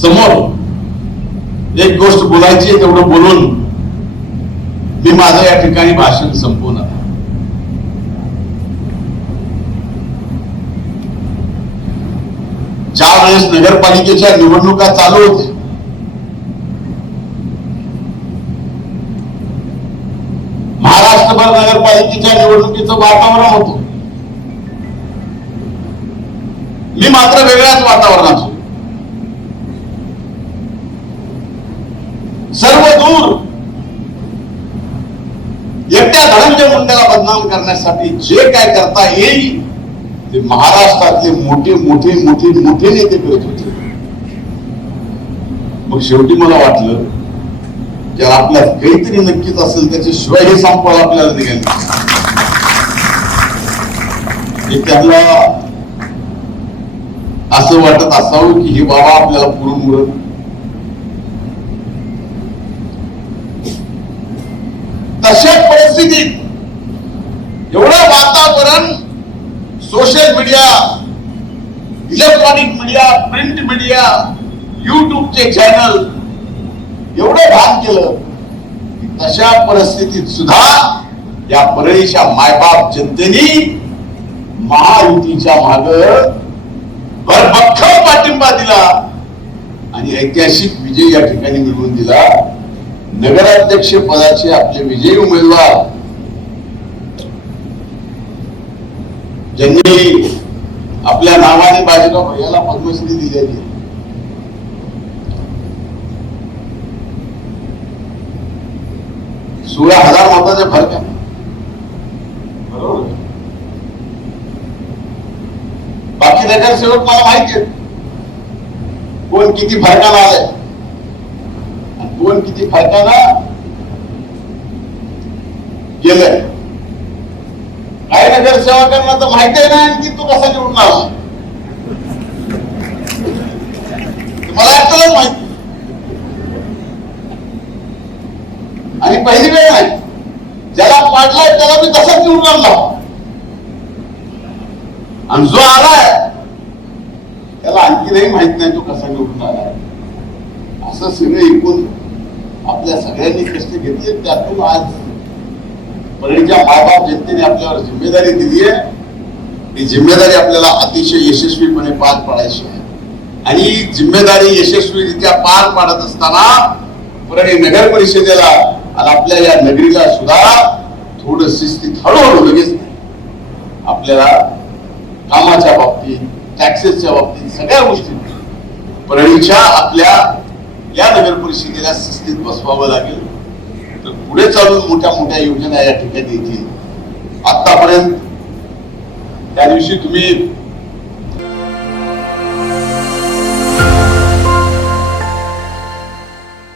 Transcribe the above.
समोर एक गोष्ट बोलायची आहे, तेवढं बोलून मी माझं या ठिकाणी भाषण संपवणार. ज्या वेळेस नगरपालिकेच्या निवडणुका चालू होत्या, महाराष्ट्रभर नगरपालिकेच्या निवडणुकीचं वातावरण होतं. मी मात्र वेगळ्याच वातावरणात होतो. सर्व दूर एकट्या धनंजय मुंडेला बदनाम करण्यासाठी जे काय करता येईल ते महाराष्ट्रातले मोठे मोठे मोठे मोठे नेते करत होते. मग शेवटी मला वाटलं की आपल्यात काहीतरी नक्कीच असेल, त्याच्याशिवाय हे संपवायला आपल्याला निघाल. त्यांना असं वाटत असावं की हे बाबा आपल्याला पुरून मुरत. तशा परिस्थितीत एवढं वातावरण social media, electronic media, print media, युट्यूबचे चॅनल एवढं भान केलं की तशा परिस्थितीत सुद्धा या परळीच्या मायबाप जनतेने महायुतीच्या माग भरभक्कम पाठिंबा दिला आणि ऐतिहासिक विजय या ठिकाणी मिळवून दिला. नगराध्यक्ष पदाचे आपले विजयी उमेदवार ज्यांनी आपल्या नावाने बाजीराव भैयाला पद्मश्री दिलेली, 16,000 मताच्या फरकाने, बरोबर. बाकी नगरसेवक मला माहिती आहे कोण किती फरकानं आलाय, कोण किती फरकानं गेलंय. काही नगरसेवकांना तर माहिती आहे ना की तो कसा निवडून आला, मला एकट्यालाच माहिती. आणि पहिली वेळ नाही, ज्याला पाडलाय त्याला मी तसाच निवडून आणला, आणि जो आलाय त्याला आणखीनही माहित नाही तो कसा निवडून आलाय. असं सगळं ऐकून आपल्या सगळ्यांनी कष्ट घेतले, त्यातून आज परळीच्या मायबाप जनतेने आपल्यावर जिम्मेदारी दिली आहे. ही जिम्मेदारी आपल्याला अतिशय यशस्वीपणे पार पाडायची आहे. आणि जिम्मेदारी यशस्वीरित्या पार पाडत असताना परळी नगर परिषदेला आणि आपल्या या नगरीला सुद्धा थोडं शिस्तीत हळूहळू लगेच आपल्याला कामाच्या बाबतीत, टॅक्सेसच्या बाबतीत, सगळ्या गोष्टी परळीच्या आपल्या या नगर परिषदेला शिस्तीत बसवावं लागेल. तर पुढे चालून मोठ्या मोठ्या योजना या ठिकाणी येतील. आतापर्यंत त्या दिवशी तुम्ही